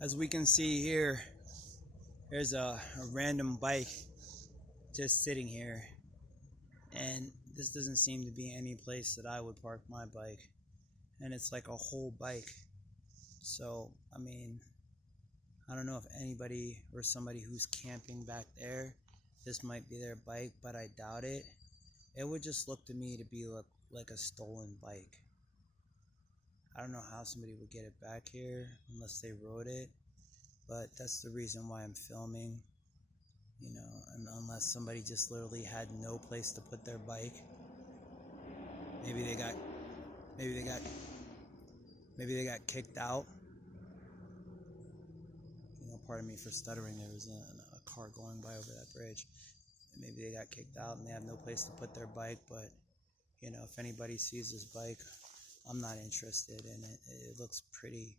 As we can see here, there's a random bike just sitting here, and this doesn't seem to be any place that I would park my bike, and it's like a whole bike. So I mean, I don't know if anybody or somebody who's camping back there, this might be their bike, but I doubt it. It would just look to me to be like a stolen bike. I don't know how somebody would get it back here unless they rode it, but that's the reason why I'm filming, and unless somebody just literally had no place to put their bike. Maybe they got kicked out. Pardon me for stuttering. There was a car going by over that bridge. Maybe they got kicked out and they have no place to put their bike, but if anybody sees this bike, I'm not interested in it. It looks pretty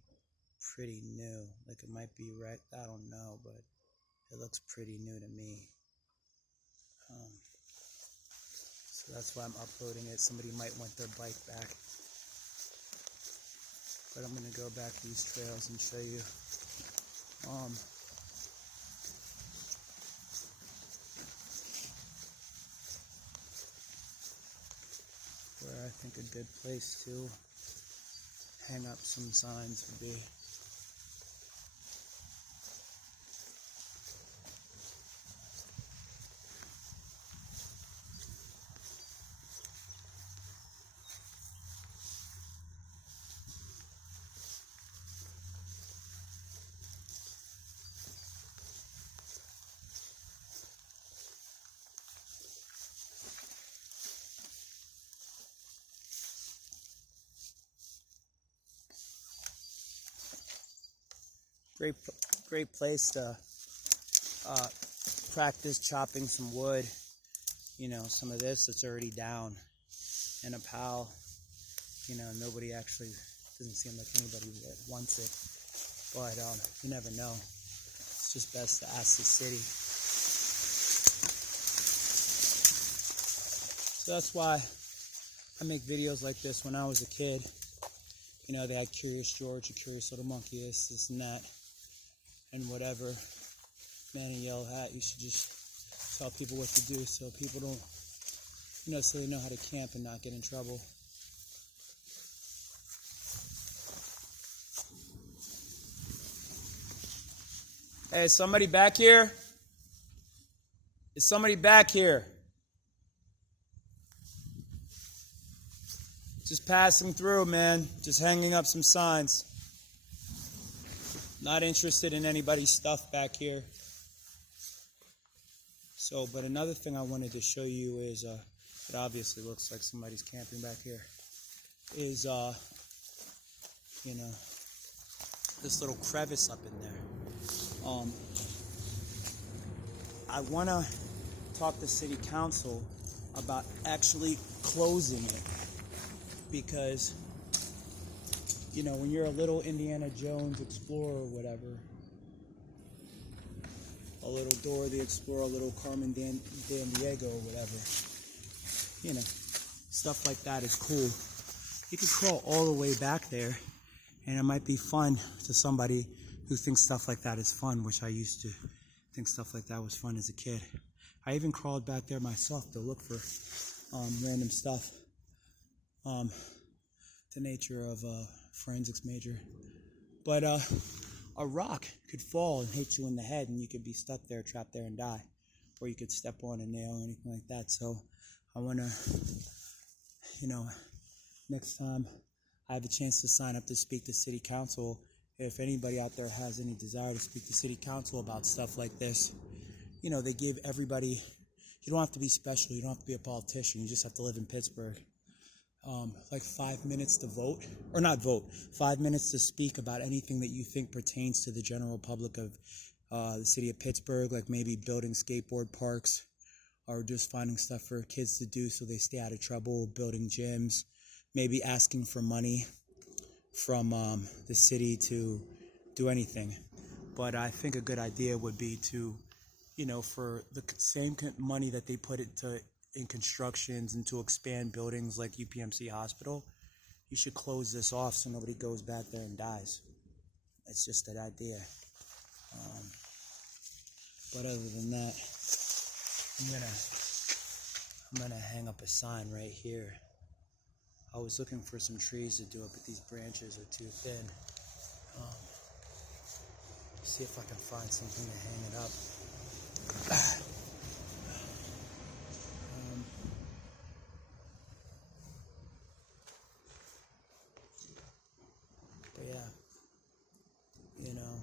new. Like it might be wrecked, I don't know, but it looks pretty new to me. So that's why I'm uploading it. Somebody might want their bike back. But I'm gonna go back these trails and show you where I think a good place to hang up some signs would be. Great place to practice chopping some wood. Some of this that's already down in a pile. Nobody actually, doesn't seem like anybody wants it, but you never know. It's just best to ask the city. So that's why I make videos like this. When I was a kid, they had Curious George, a Curious Little Monkey, this and that, and whatever man in yellow hat. You should just tell people what to do so people don't, so they know how to camp and not get in trouble. Hey, is somebody back here? Is somebody back here? Just passing through, man. Just hanging up some signs. Not interested in anybody's stuff back here. So, but another thing I wanted to show you is, it obviously looks like somebody's camping back here, is, this little crevice up in there. I want to talk to City Council about actually closing it, because when you're a little Indiana Jones explorer or whatever, a little Dora the Explorer, a little Carmen Dan Diego or whatever, stuff like that is cool. You can crawl all the way back there, and it might be fun to somebody who thinks stuff like that is fun, which I used to think stuff like that was fun as a kid. I even crawled back there myself to look for random stuff. The nature of a forensics major. But a rock could fall and hit you in the head, and you could be stuck there, trapped there, and die. Or you could step on a nail or anything like that. So I want to, next time I have a chance to sign up to speak to City Council, if anybody out there has any desire to speak to City Council about stuff like this, they give everybody, you don't have to be special, you don't have to be a politician, you just have to live in Pittsburgh. Like 5 minutes to vote, or not vote, 5 minutes to speak about anything that you think pertains to the general public of the city of Pittsburgh, like maybe building skateboard parks, or just finding stuff for kids to do so they stay out of trouble, building gyms, maybe asking for money from the city to do anything. But I think a good idea would be to, for the same money that they put in constructions and to expand buildings like UPMC Hospital, you should close this off so nobody goes back there and dies. it's just that idea. But other than that, I'm gonna hang up a sign right here. I was looking for some trees to do it, but these branches are too thin. See if I can find something to hang it up. But yeah, you know.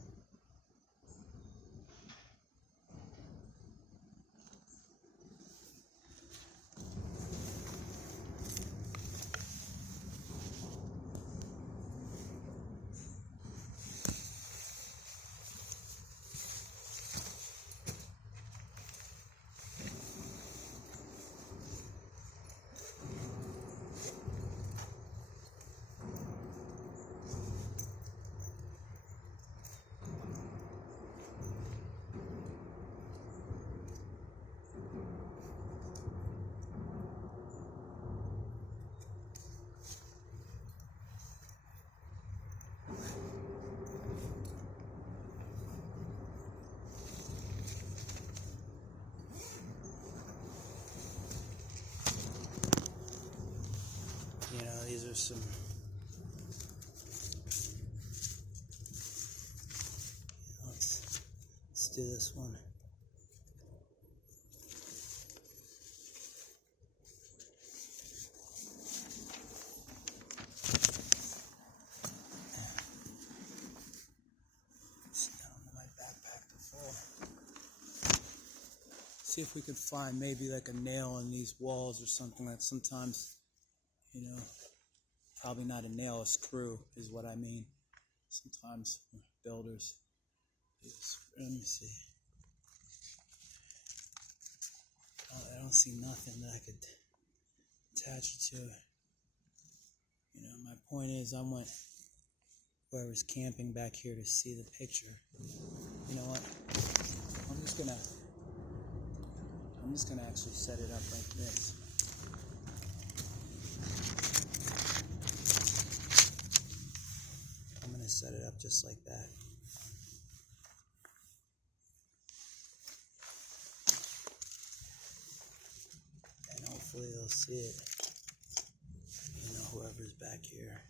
You know, these are some. Let's do this one. See if we can find maybe like a nail in these walls or something. Like sometimes, you know, probably not a nail, a screw is what I mean. Sometimes builders use. Let me see. I don't see nothing that I could attach it to. You know, my point is I went whoever's camping back here to see the picture. You know what? I'm just gonna actually set it up like this. I'm gonna set it up just like that. And hopefully they'll see it. You know, whoever's back here.